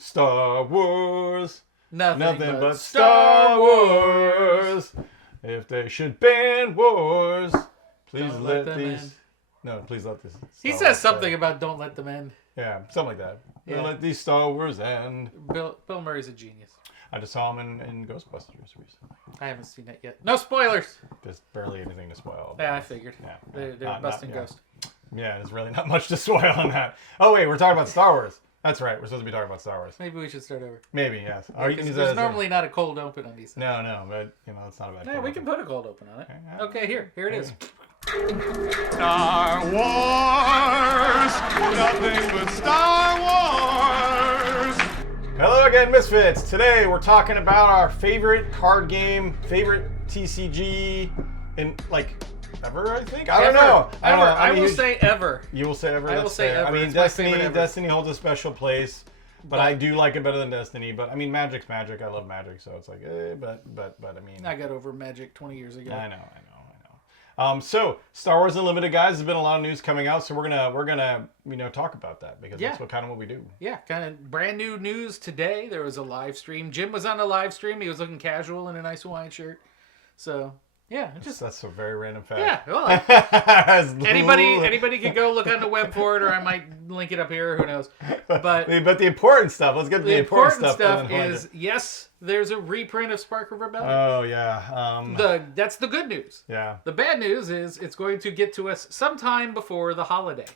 Star Wars. Nothing but Star Wars. If they should ban wars, please let these. End. No, please let this. He says something about don't let them end. Yeah, something like that. Yeah. Don't let these Star Wars end. Bill Murray's a genius. I just saw him in Ghostbusters recently. I haven't seen it yet. No spoilers. There's barely anything to spoil. Yeah, I figured. Yeah, They're busting Ghost. Yeah, there's really not much to spoil on that. Oh wait, we're talking about Star Wars. That's right. We're supposed to be talking about Star Wars. Maybe we should start over. Maybe, yes. Yeah, there's normally not a cold open on these things. No, but it's not a bad. Yeah, we can put a cold open on it. Okay, here it is. Star Wars, nothing but Star Wars. Hello again, Misfits. Today we're talking about our favorite card game, favorite TCG, in ever. I think I don't know. I will say ever. You will say ever. I will say ever. I mean, it's Destiny holds a special place, but I do like it better than Destiny. But I mean, Magic's Magic. I love Magic, so it's like, but I mean, I got over Magic 20 years ago. I know. So Star Wars Unlimited, guys, there's been a lot of news coming out, so we're gonna talk about that because that's what we do. Yeah, kind of brand new news today. There was a live stream. Jim was on a live stream. He was looking casual in a nice Hawaiian shirt. So yeah, that's a very random fact. Yeah, well, anybody could go look on the web for it, or I might link it up here. Who knows? But the important stuff. Let's get to the important stuff. Is yes, there's a reprint of Spark of Rebellion. Oh yeah. That's the good news. Yeah. The bad news is it's going to get to us sometime before the holiday.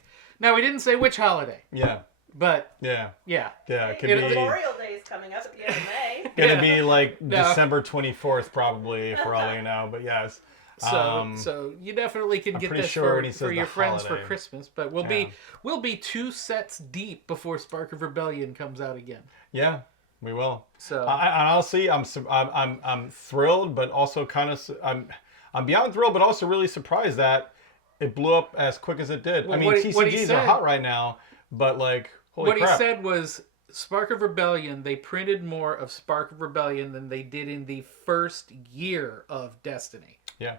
Now we didn't say which holiday. Yeah. But yeah. It could be Memorial Day is coming up at the end of May. Gonna be December 24th probably for all you know, but yes. So you definitely can get this for your friends for Christmas, but we'll be 2 sets deep before Spark of Rebellion comes out again. Yeah, we will. So I honestly, I'm thrilled, but also kind of I'm beyond thrilled, but also really surprised that it blew up as quick as it did. Well, I mean, TCGs are hot right now, but holy crap. What he said was Spark of Rebellion, they printed more of Spark of Rebellion than they did in the first year of Destiny. Yeah.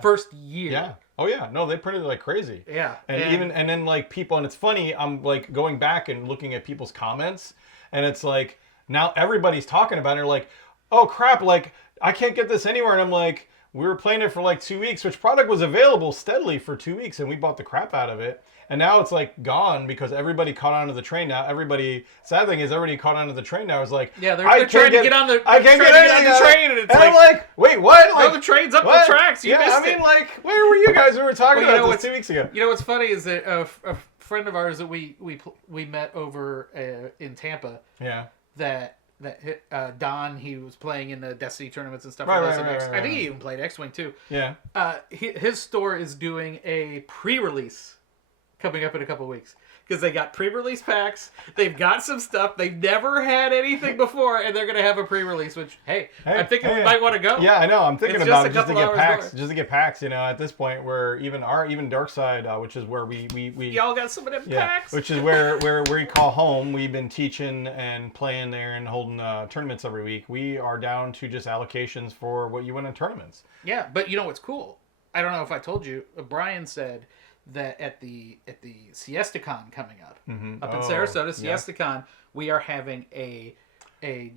First year. Yeah. Oh yeah. No, they printed it like crazy. Yeah. And then people, and it's funny, I'm going back and looking at people's comments, and it's now everybody's talking about it. They're like, oh crap, I can't get this anywhere. And I'm like, we were playing it for 2 weeks, which product was available steadily for 2 weeks, and we bought the crap out of it. And now it's gone because everybody caught onto the train now. Sad thing is everybody caught onto the train now. It's they're trying to get on the train, and it's I'm like, wait, what? No, the train's up the tracks. You missed it. Where were you guys? We were talking about this 2 weeks ago. You know what's funny is that a friend of ours that we met over in Tampa. Yeah. That Don, he was playing in the Destiny tournaments and stuff. Right. I think he even played X-Wing too. Yeah. His store is doing a pre-release coming up in a couple weeks because they got pre-release packs. They've got some stuff. They've never had anything before, and they're going to have a pre-release. Which, I'm thinking we might want to go. Yeah, I know. I'm thinking about it just to get packs. More. Just to get packs. At this point, we're even Dark Side, which is where we y'all got some of them packs. Which is where we call home. We've been teaching and playing there and holding tournaments every week. We are down to just allocations for what you win in tournaments. Yeah, but you know what's cool? I don't know if I told you. Brian said that at the SiestaCon coming up up in Sarasota, SiestaCon, we are having a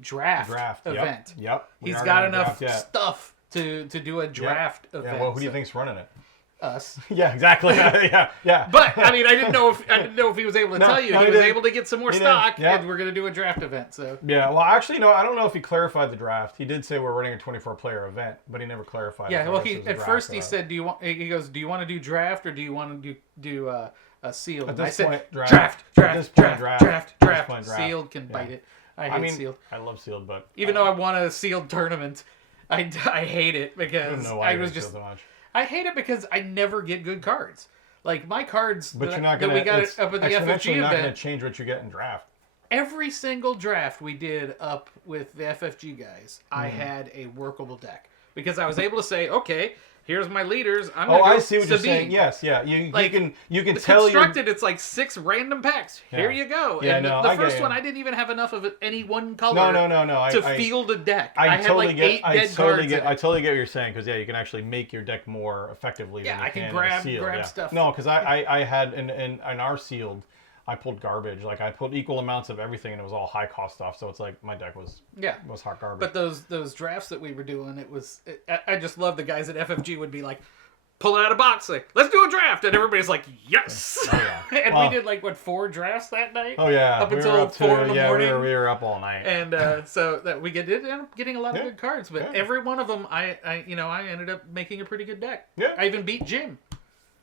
draft event. Yep. He's got enough stuff to do a draft event. Yeah, well, who do you think's running it? Us. Yeah, exactly. yeah. But I mean, I didn't know if he was able to tell you. He was able to get some more stock, and we're going to do a draft event. So yeah. Well, actually, no. I don't know if he clarified the draft. He did say we're running a 24-player event, but he never clarified. Yeah. Well, at first he said, "Do you want?" He goes, "Do you want to do draft or do you want to do a sealed?" At this point, draft. Sealed can bite it. I hate sealed. I love sealed, but even though I won a sealed tournament, I hate it because I was just. So much. I hate it because I never get good cards. My cards but that, you're not gonna, that we got up at the FFG event. You're not going to change what you get in draft. Every single draft we did up with the FFG guys, I had a workable deck. Because I was able to say, okay, here's my leaders. I'm going to go I see what you're saying. Yes, yeah. You can tell constructed, it's 6 random packs. Yeah. Here you go. Yeah, and the first one, I didn't even have enough of any one color no. to field a deck. I had totally 8 dead cards. I totally get what you're saying because you can actually make your deck more effectively. Yeah, than you I can grab stuff. No, because I had in our sealed, I pulled garbage. Like I pulled equal amounts of everything, and it was all high cost stuff. So it's like my deck was hot garbage. But those drafts that we were doing, I just love the guys at FFG would be like, pulling out a box, like, let's do a draft, and everybody's like, yes. Oh, yeah. And we did like 4 drafts that night. Oh yeah, up until 4 in the morning. We were up all night, and so that we ended up getting a lot of good cards. But every one of them, I ended up making a pretty good deck. Yeah, I even beat Jim.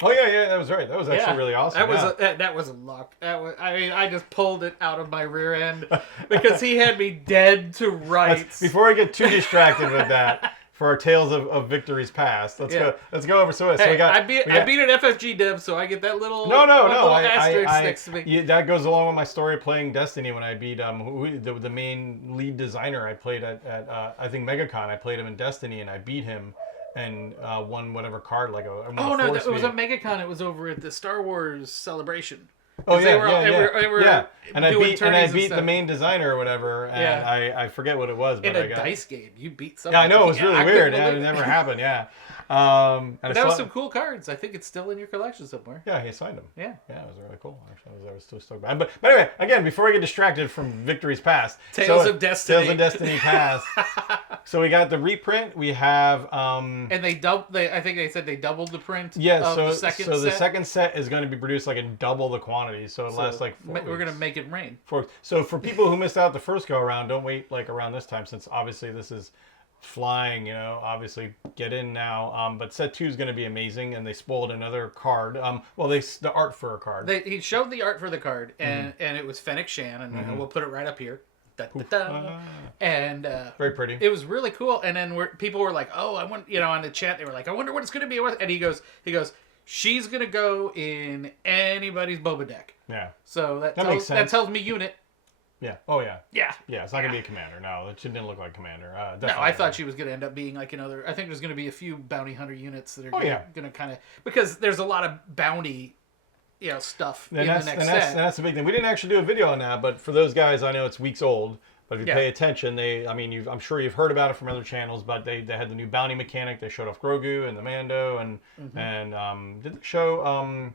Oh yeah, that was right. That was actually really awesome. That was luck. I just pulled it out of my rear end because he had me dead to rights. Before I get too distracted with that. For our tales of victories past, let's go over. So we got. I beat an FFG dev, so I get that little asterisk next to me. Yeah, that goes along with my story of playing Destiny when I beat the main lead designer I played at I think MegaCon. I played him in Destiny and I beat him and won whatever card like a. It was a MegaCon. It was over at the Star Wars Celebration. Oh yeah, they were and I beat the stuff. main designer or whatever, and I forget what it was. But in a dice game, you beat something. Yeah, I know, it was really weird. It never happened. Yeah, and that was some cool cards. I think it's still in your collection somewhere. Yeah, he signed them. Yeah, it was really cool. Actually, I was still stoked. But anyway, again, before I get distracted from victories past, Tales of Destiny past. So we got the reprint. We have and I think they said they doubled the print. Yeah, of the second set. The second set is going to be produced like in double the quantity, so it lasts like 4 weeks. We're going to make it rain. So for people who missed out the first go around, don't wait like around this time, since obviously this is flying. Obviously get in now. But set 2 is going to be amazing, and they spoiled another card. The art for a card. He showed the art for the card, and it was Fennec Shan, and we'll put it right up here. Da, da, da. And very pretty. It was really cool. And then people were like, "Oh, I want," on the chat, they were like, "I wonder what it's going to be." And he goes, "She's going to go in anybody's Boba deck." Yeah. So that makes sense. That tells me unit. Yeah. Oh yeah. Yeah. Yeah. It's not gonna be a commander. No, it didn't look like commander. No, I thought she was gonna end up being like another. I think there's gonna be a few bounty hunter units that are gonna kind of, because there's a lot of bounty, stuff in the next set. And that's the big thing. We didn't actually do a video on that, but for those guys, I know it's weeks old. But if you pay attention, I'm sure you've heard about it from other channels. But they had the new bounty mechanic. They showed off Grogu and the Mando, and did they show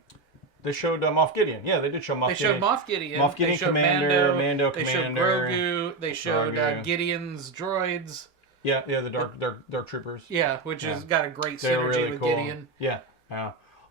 They showed Moff Gideon. Yeah, they did show Moff Gideon. They showed Moff Gideon. Moff Gideon, they showed Commander, Mando They Commander. showed Grogu. They showed Gideon's droids. Yeah, the dark troopers. Yeah, which has got a great They were synergy really with cool. Gideon. Yeah.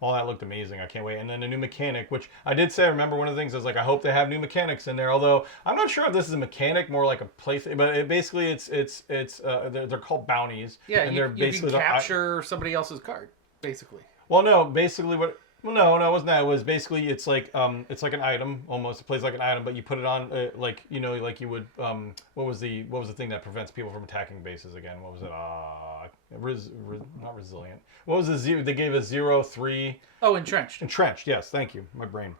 All that looked amazing. I can't wait. And then the new mechanic, which I did say, I remember one of the things I was like, I hope they have new mechanics in there. Although I'm not sure if this is a mechanic, more like a place. But they're called bounties. Yeah, and you basically can capture somebody else's card, basically. Well, no, basically what. Well, no, it wasn't that. It was basically it's like an item almost. It plays like an item, but you put it on like you would. What was the thing that prevents people from attacking bases again? What was it? Not resilient. What was the zero? They gave a 0-3. Oh, entrenched. Entrenched. Yes, thank you. My brain.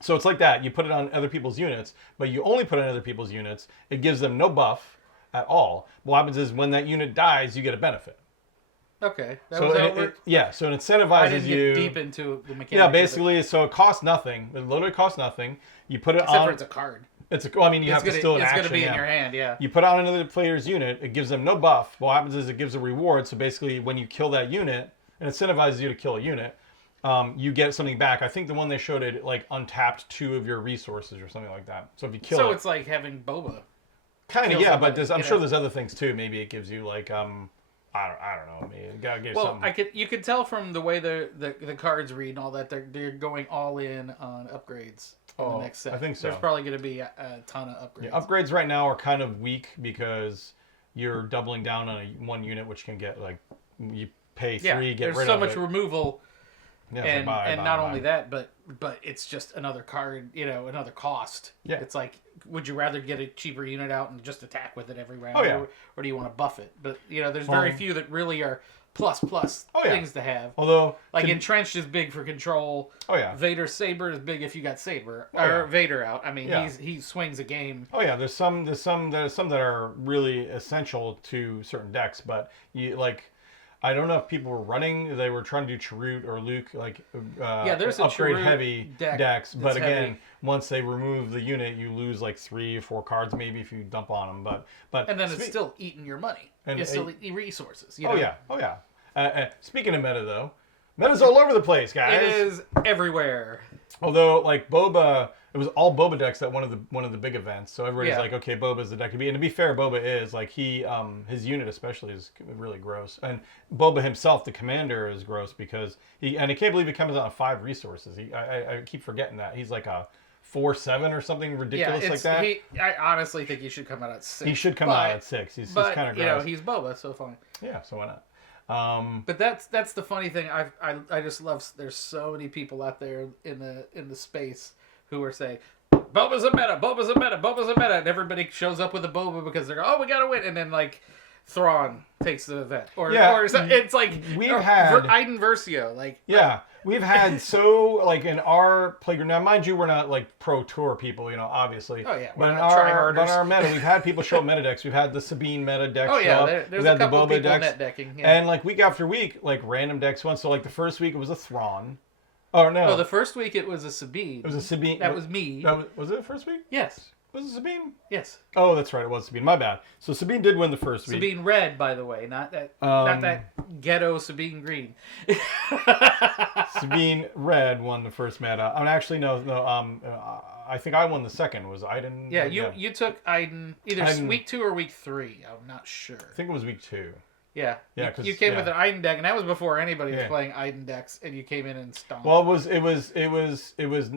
So it's like that. You put it on other people's units, but you only put it on other people's units. It gives them no buff at all. What happens is when that unit dies, you get a benefit. Okay. So it incentivizes I didn't you. Get deep into the mechanics. Yeah, basically, so it costs nothing. It literally costs nothing. You put it Except on. for it's a card. You have to still in action. It's going to be in your hand, yeah. You put on another player's unit. It gives them no buff. What happens is it gives a reward. So basically, when you kill that unit, it incentivizes you to kill a unit. You get something back. I think the one they showed it like untapped 2 of your resources or something like that. So if you kill it, it's like having Boba. Kind of, yeah. But I'm sure there's other things too. Maybe it gives you like I don't know. I mean, you gotta give something. You could tell from the way the cards read and all that they're going all in on upgrades in the next set. I think so. There's probably going to be a ton of upgrades. Yeah, upgrades right now are kind of weak because you're doubling down on one unit, which can get like you pay 3, get rid of it. There's so much removal. Yeah, and not only that, but it's just another card, another cost. Yeah. It's like, would you rather get a cheaper unit out and just attack with it every round? Oh, yeah. Or do you want to buff it? But, there's very few that really are plus things to have. Although, like Entrenched is big for control. Oh, yeah. Vader Saber is big if you got Saber. Or Vader out. I mean, he swings a game. Oh, yeah. There's some that are really essential to certain decks, but I don't know if people were running. They were trying to do Chirrut or Luke, there's a upgrade Chirrut heavy decks. But again, once they remove the unit, you lose like 3 or 4 cards maybe if you dump on them. But and then it's still eating your money. It's still eating resources. Oh yeah. Speaking of meta though, meta's all over the place, guys. It is everywhere. Although like Boba, it was all Boba decks at one of the big events. So everybody's Yeah. like, okay, Boba's the deck to be. And to be fair, Boba is like his unit especially is really gross. And Boba himself, the commander, is gross because I can't believe he comes out on 5 resources. I keep forgetting that he's like a 4/7 or something ridiculous like that. I honestly think he should come out at 6. He should come out at 6. He's kind of gross. He's Boba, so fine. Yeah, so why not? But that's the funny thing. I just love. There's so many people out there in the space who are saying, Boba's a meta, Boba's a meta, Boba's a meta, and everybody shows up with a Boba because they're we gotta win, and then like Thrawn takes the event, or it's like we've had Iden Versio, like we've had like in our playground. Now, mind you, we're not like pro tour people, obviously. Oh yeah, but in our meta, we've had people show up meta decks. We've had the Sabine meta deck. Oh yeah, there's a couple the Boba people decks. net decking, yeah. And like week after week, like random decks won. So like the first week it was a Thrawn. Oh no! Oh, the first week it was a Sabine. It was a Sabine. That was me. Was it the first week? Yes. Was it Sabine? Yes. Oh, that's right. It was Sabine. My bad. So Sabine did win the first week. Sabine Red, by the way, not that ghetto Sabine Green. Sabine Red won the first meta. Actually, no. I think I won the second. Was Iden? Yeah, you took Iden either week 2 or week 3. I'm not sure. I think it was week 2. Yeah. Yeah, you came with an Iden deck, and that was before anybody was playing Iden decks, and you came in and stomped. Well, it was.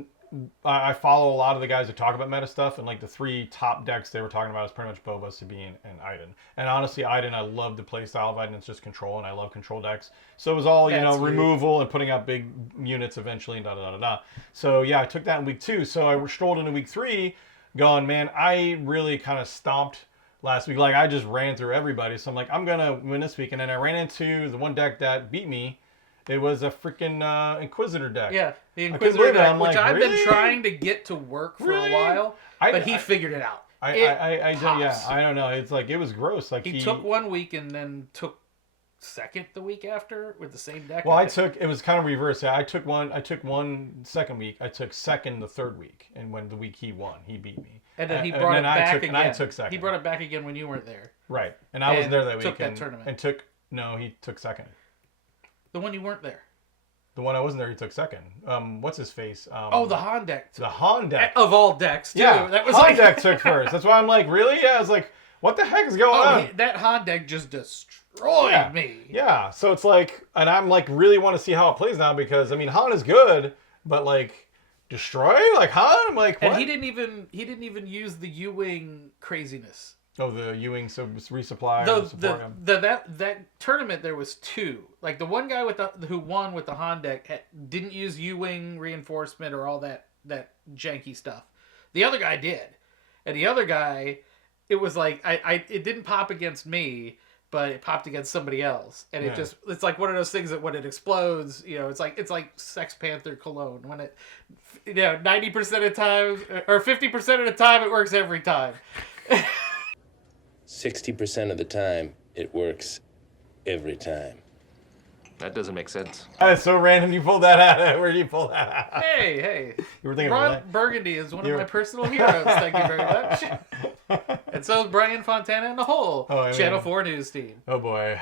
I follow a lot of the guys who talk about meta stuff, and like the 3 top decks they were talking about is pretty much Boba, Sabine, and Iden. And honestly, Iden, I love the play style of Iden. It's just control, and I love control decks. So it was all removal and putting out big units eventually, and da da da da. So yeah, I took that in week 2. So I strolled into week 3, going, man, I really kind of stomped last week. Like I just ran through everybody. So I'm like, I'm gonna win this week, and then I ran into the one deck that beat me. It was a freaking Inquisitor deck. Yeah, the Inquisitor deck, which I've been trying to get to work for a while, but he figured it out. I don't know. It's like, it was gross. Like he took 1 week and then took second the week after with the same deck. Well, it was kind of reverse. I took one second week. I took second the third week, and when the week he won, he beat me. And then he brought it back again. And I took second. He brought it back again when you weren't there. Right, and I wasn't there that week. Took that tournament. He took second. The one you weren't there. The one I wasn't there, he took second. What's his face? The Han deck. The Han deck. Of all decks, too. Yeah, that was Han deck took first. That's why I'm like, really? Yeah, I was like, what the heck is going on? That Han deck just destroyed me. Yeah, so it's like, and I'm like, really want to see how it plays now because, I mean, Han is good, but like, destroy? Like, Han? I'm like, what? And he didn't even use the U-Wing craziness. Oh, the Ewing resupply. That tournament there was 2. Like the one guy who won with the Han deck didn't use U-Wing reinforcement or all that janky stuff. The other guy did, and the other guy, it was like it didn't pop against me, but it popped against somebody else, and it's like one of those things that when it explodes, it's like Sex Panther cologne when it, 90% of the time or 50% of the time it works every time. 60% of the time, it works every time. That doesn't make sense. That's so random you pulled that out. Where did you pull that out? Hey. You were thinking Ron Burgundy is one of my personal heroes. Thank you very much. And so is Brian Fontana and the whole Channel 4 news team. Oh boy.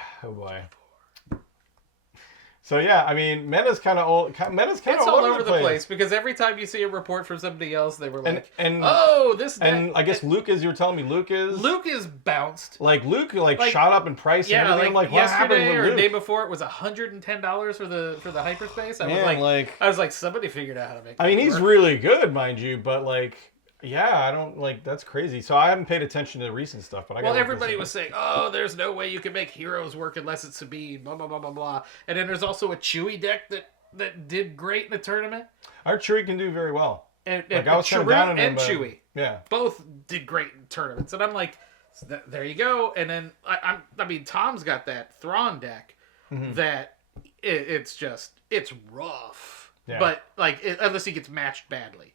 So yeah, I mean, meta's kind of old. Meta's kind of all over the place because every time you see a report from somebody else, they were like, and I guess Luke is. You were telling me Luke is bounced. Like Luke, shot up in price. Yeah, and everything. like I'm like, what happened yesterday with or Luke? the day before, it was $110 for the hyperspace. I was like, somebody figured out how to make. I mean, he's really good, mind you, but like. Yeah, I don't that's crazy. So I haven't paid attention to the recent stuff, but everybody was saying, "Oh, there's no way you can make heroes work unless it's Sabine." Blah blah blah blah blah. And then there's also a Chewie deck that did great in the tournament. Our Chewie can do very well. And I was kind of down on him, Chewie, yeah, both did great in tournaments. And I'm like, there you go. And then I mean, Tom's got that Thrawn deck that it's rough, but unless he gets matched badly.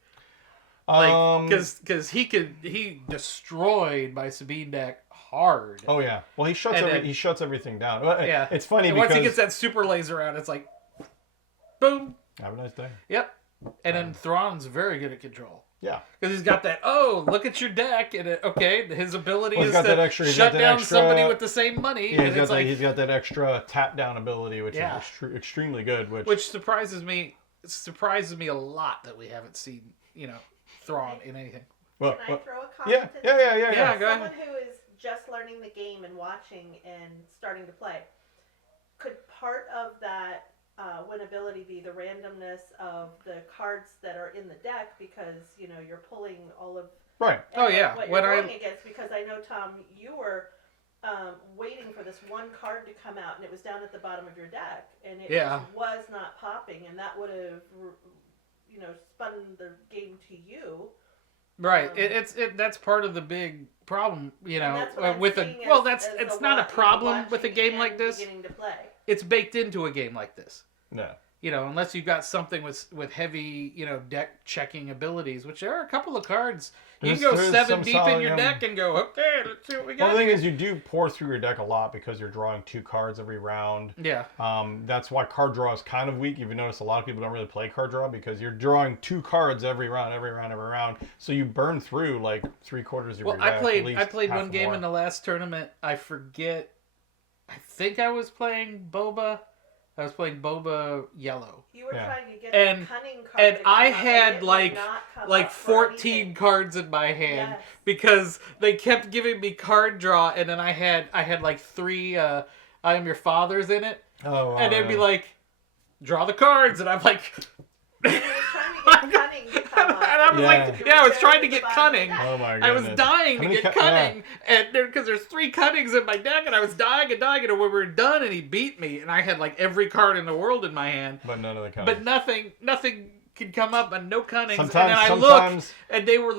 Because he destroyed my Sabine deck hard. Oh yeah. Well, he shuts everything down. Yeah. It's funny and because once he gets that super laser out, it's like, boom. Have a nice day. Yep. And then Thrawn's very good at control. Yeah. Because he's got that. Oh, look at your deck, and his ability is to shut down somebody with the same money. Yeah, he's got that extra tap down ability, which is extremely good. Which surprises me. It surprises me a lot that we haven't seen Thrawn in anything. Well, Can I throw a yeah, comment in? Yeah, As go someone ahead. who is just learning the game and watching and starting to play, could part of that winnability be the randomness of the cards that are in the deck because you're pulling all of Right. Oh, yeah. what When you're I- going against? Because I know, Tom, you were waiting for this one card to come out, and it was down at the bottom of your deck, and it Yeah. just was not popping, and that would have spun the game to you. Right. That's part of the big problem, And that's what I'm with a seeing that's as it's the not a watching problem with a game and like this. beginning to play. It's baked into a game like this. No. Unless you've got something with heavy, deck checking abilities, which there are a couple of cards. You can go There's 7 some deep solid, in your deck and go, okay, let's see what we got. Well, the thing here. is, you do pour through your deck a lot because you're drawing 2 cards every round. Yeah. That's why card draw is kind of weak. You've noticed a lot of people don't really play card draw because you're drawing 2 cards every round. So you burn through like 3/4 of your deck. I played at least half one or game more. in the last tournament. I forget. I think I was playing Boba. I was playing Boba Yellow. You were Yeah. trying to get And- a cunning card. and to come I up, had, it would like- not come Like up for 14 anything. cards in my hand Yes. because they kept giving me card draw, and then I had like 3 I Am Your Fathers in it, Oh, and they'd be like, draw the cards, and I'm like, And it was trying to get cunning to come up. and I was like, yeah, I was trying to get cunning. oh my I was goodness. dying How to many get cu- yeah. cunning, and because there's 3 cunnings in my deck, and I was dying, and when we were done, and he beat me, and I had like every card in the world in my hand, But none of the cards. but nothing could come up, and no cunnings. And Sometimes- then I sometimes- looked, and they were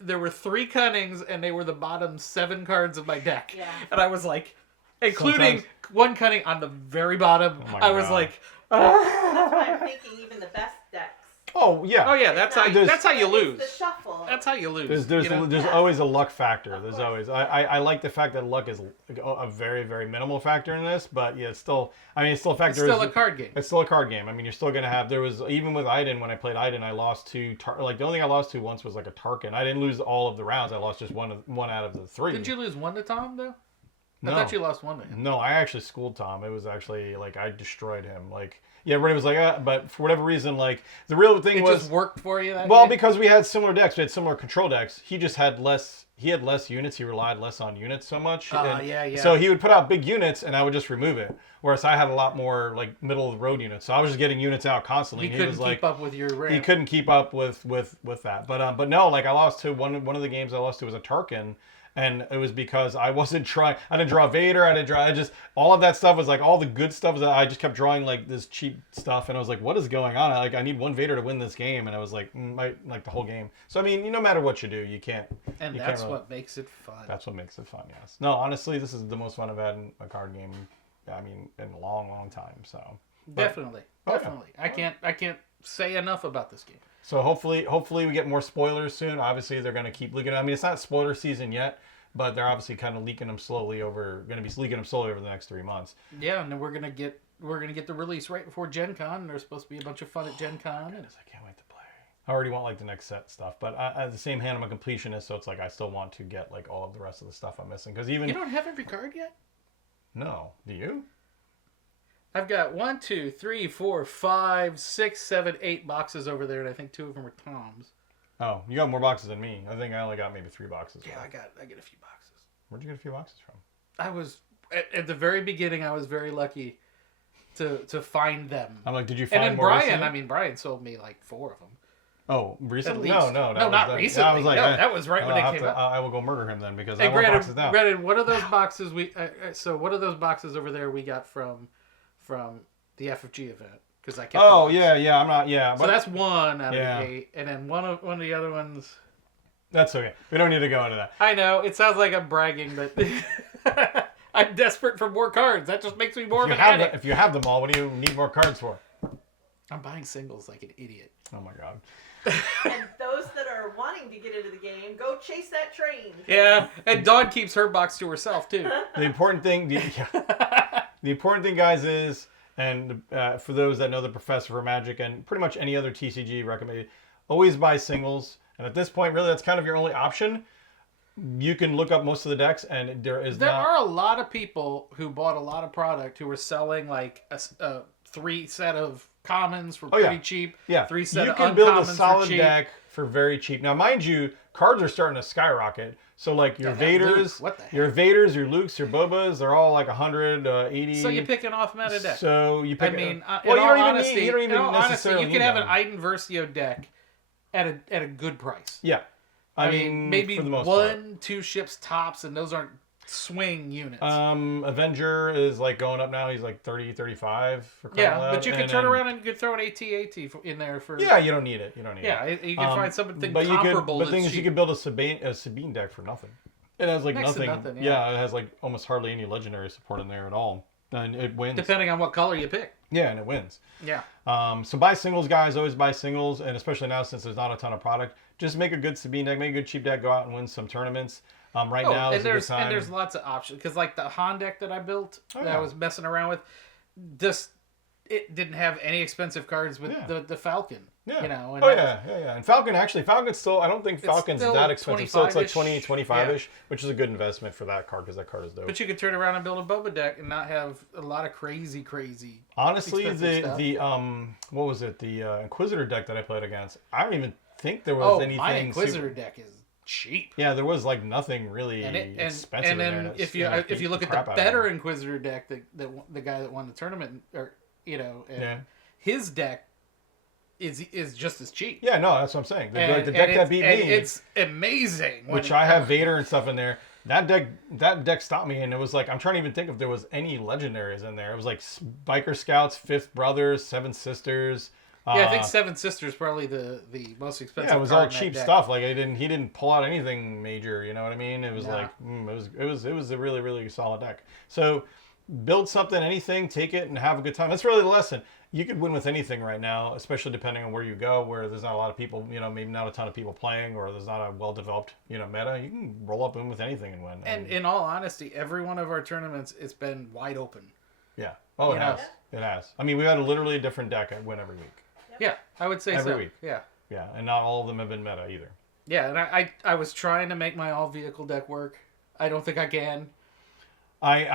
there were 3 cunnings, and they were the bottom 7 cards of my deck, Yeah. and I was like, including Sometimes- 1 cunning on the very bottom. Oh my I was God. like, That's why I'm thinking even the best decks. Oh yeah. oh yeah, that's how It's not- that's how you it's lose. the shuffle. That's how you lose. There's you know? there's Yeah. always a luck factor. Of There's course. always I like the fact that luck is a very very minimal factor in this, but yeah, it's still it's still a It's factor. still a card game. It's still a card game. I mean, you're still gonna have. There was even with Iden when I played Iden, I lost to like the only thing I lost to once was like a Tarkin. I didn't lose all of the rounds. I lost just one out of the 3. Didn't you lose 1 to Tom though? No. I thought you lost 1 to him. No, I actually schooled Tom. It was actually like I destroyed him. Like yeah, everybody was like, but for whatever reason, like the real thing It was just worked for you that well day? because we had similar decks. We had similar control decks. He just had less. He had less units. He relied less on units so much. Yeah. So he would put out big units, and I would just remove it. Whereas I had a lot more like middle of the road units. So I was just getting units out constantly. He and couldn't was like, keep up with your ramp. he couldn't keep up with that. But no, like I lost to one of the games I lost to was a Tarkin. And it was because I wasn't trying. I didn't draw Vader. I just all of that stuff was like all the good stuff. Was that I just kept drawing like this cheap stuff, and I was like, "What is going on?" I need 1 Vader to win this game, and I was like, like the whole game. So I mean, no matter what you do, you can't. And you that's can't really- what makes it fun. That's what makes it fun. Yes. No, honestly, this is the most fun I've had in a card game. I mean, in a long time. So. Definitely. Oh, yeah. Definitely. I can't say enough about this game. So hopefully we get more spoilers soon. Obviously, they're going to keep leaking. I mean, it's not spoiler season yet, but they're obviously kind of leaking them slowly over. Going to be leaking them slowly over the next 3 months. Yeah, and then we're gonna get the release right before Gen Con. There's supposed to be a bunch of fun at Gen Con. And I can't wait to play. I already want like the next set stuff, but at the same hand, I'm a completionist, so it's like I still want to get like all of the rest of the stuff I'm missing. Because even you don't have every card yet? no, do you? I've got 1, 2, 3, 4, 5, 6, 7, 8 boxes over there, and I think 2 of them are Tom's. Oh, you got more boxes than me. I think I only got maybe 3 boxes. Yeah, I get a few boxes. Where'd you get a few boxes from? I was at the very beginning. I was very lucky to find them. I'm like, did you find And then more Brian, recently? I mean, Brian sold me like 4 of them. Oh, recently? At least. No, No, not recently. I was like, No, that was right when they came out. I will go murder him then because I Hey, want boxes now. granted, one of those boxes one of those boxes over there we got from the FFG event because I kept. Oh the box. yeah, I'm not. Yeah, So but that's 1 out Yeah. of the 8, and then one of the other ones. that's okay. We don't need to go into that. I know it sounds like I'm bragging, but I'm desperate for more cards. That just makes me more of an addict. If you have them all, what do you need more cards for? I'm buying singles like an idiot. Oh my god. And those that are wanting to get into the game, go chase that train. Yeah, and Dawn keeps her box to herself too. The important thing, the important thing, guys, is, and for those that know the Professor for Magic and pretty much any other TCG recommended, always buy singles. And at this point, really, that's kind of your only option. You can look up most of the decks, and there Are a lot of people who bought a lot of product who were selling like a 3 set of commons for Oh, yeah. pretty cheap. Yeah, 3 set you of can build a uncommons for solid cheap. deck for very cheap. Now, mind you, cards are starting to skyrocket. So like your Yeah, that Luke, Vaders, what the heck? your Vaders, your Lukes, your Bobas, they're all like 180. So you pick an off meta deck. So you pick. I mean, well, in you all don't even honesty, need. You don't in even all honesty, necessarily you can need have them. an Iden Versio deck at a good price. Yeah, I mean, maybe for the most 1-2 ships tops, and those aren't swing units. Avenger is like going up now. He's like 30, 35 for crying yeah, out loud. but you can And turn then- around and you could throw an AT-AT in there for. Yeah, you don't need it. You don't need Yeah, it. you can find something but comparable. You could, but that's thing is, you cheap. could build a Sabine deck for nothing. It has like Next to nothing. nothing, yeah. It has like almost hardly any legendary support in there at all, and it wins. Depending on what color you pick. Yeah, and it wins. Yeah. So buy singles, guys. Always buy singles, and especially now since there's not a ton of product, just make a good Sabine deck, make a good cheap deck, go out and win some tournaments. Right now is a good time. And there's lots of options because like the Han deck that I built that yeah. I was messing around with, just it didn't have any expensive cards with Yeah. the Falcon. Yeah. You know. And Oh that was- yeah. And Falcon's still. I don't think Falcon's still that expensive. So it's like 25-ish. 25-ish, which is a good investment for that card because that card is dope. But you could turn around and build a Boba deck and not have a lot of crazy. Honestly, expensive stuff. the what was it? The Inquisitor deck that I played against. I don't even think there was anything. My Inquisitor super- deck is cheap. Yeah, there was like nothing really And expensive and in then there. if you look at the better Inquisitor deck, the guy that won the tournament, or and his deck is just as cheap. Yeah, no, that's what I'm saying. The deck that it's, beat me, and it's amazing. which I have Vader and stuff in there. That deck stopped me, and it was like I'm trying to even think if there was any legendaries in there. It was like Biker Scouts, Fifth Brothers, Seven Sisters. Yeah, I think Seven Sisters probably the most expensive. Yeah, it was card all in that cheap deck. stuff. Like he didn't pull out anything major. You know what I mean? It was No. like it was a really really solid deck. So build something, anything, take it, and have a good time. That's really the lesson. You could win with anything right now, especially depending on where you go, where there's not a lot of people, maybe not a ton of people playing, or there's not a well-developed, meta. You can roll up in with anything and win. And in all honesty, every one of our tournaments, it's been wide open. Yeah. Oh, it has. It has. I mean, we had literally a different deck at win every week. Yeah, I would say Every so. week. Yeah. Yeah, and not all of them have been meta either. Yeah, and I was trying to make my all-vehicle deck work. I don't think I can. Right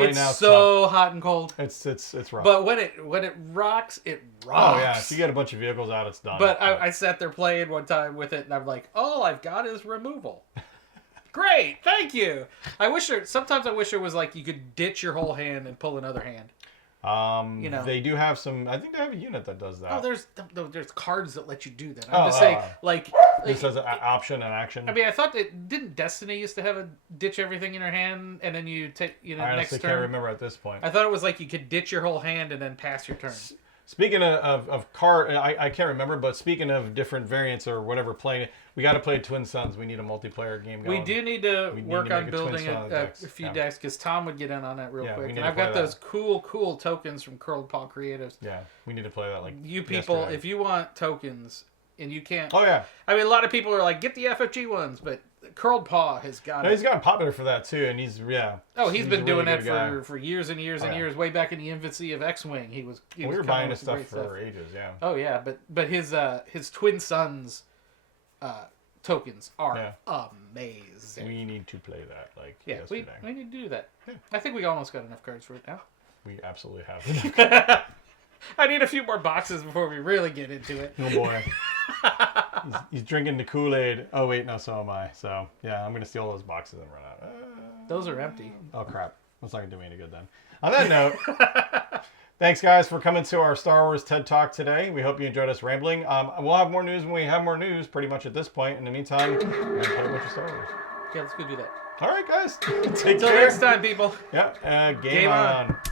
It's now it's so hot and cold. It's rough. But when it rocks, it rocks. Oh yeah, if you get a bunch of vehicles out, it's done. But I sat there playing one time with it, and I'm like, all I've got is removal. Great, thank you. Sometimes I wish there was like you could ditch your whole hand and pull another hand. They do have some. I think they have a unit that does that. Oh, there's cards that let you do that. I'm just saying, this has an option and action. I mean, I thought that didn't Destiny used to have a ditch everything in your hand and then you take I next honestly turn. can't remember at this point. I thought it was like you could ditch your whole hand and then pass your turn. Speaking of card, I can't remember, but speaking of different variants or whatever playing, we got to play Twin Suns. We need a multiplayer game going. We do need to work on make a Twin building Suns a few decks because Tom would get in on that real Yeah, we quick. need And to I've got play those cool tokens from Curled Paw Creatives. Yeah, we need to play that like You people, yesterday. if you want tokens and you can't. Oh yeah. I mean, a lot of people are like, get the FFG ones, but Curled Paw has got No, it. he's gotten popular for that too, and he's He's been a doing really that good guy. for years and years and yeah. years. Way back in the infancy of X-Wing, he was We were coming buying with his some stuff great for ages. Yeah. Oh yeah, but his Twin Sons tokens are amazing. We need to play that like we yesterday. need to do that. I think we almost got enough cards for it now. We absolutely have. I need a few more boxes before we really get into it. Oh boy. he's drinking the Kool-Aid. Oh wait, no, so am I. So yeah, I'm gonna steal those boxes and run out. Those are empty. Oh crap. That's not gonna do me any good then. On that note, thanks guys for coming to our Star Wars TED Talk today. We hope you enjoyed us rambling. We'll have more news when we have more news, pretty much at this point. In the meantime, we're gonna play a bunch of Star Wars. Yeah, let's go do that. All right, guys. Take Until care. next time, people. Yeah. Game Game on. On.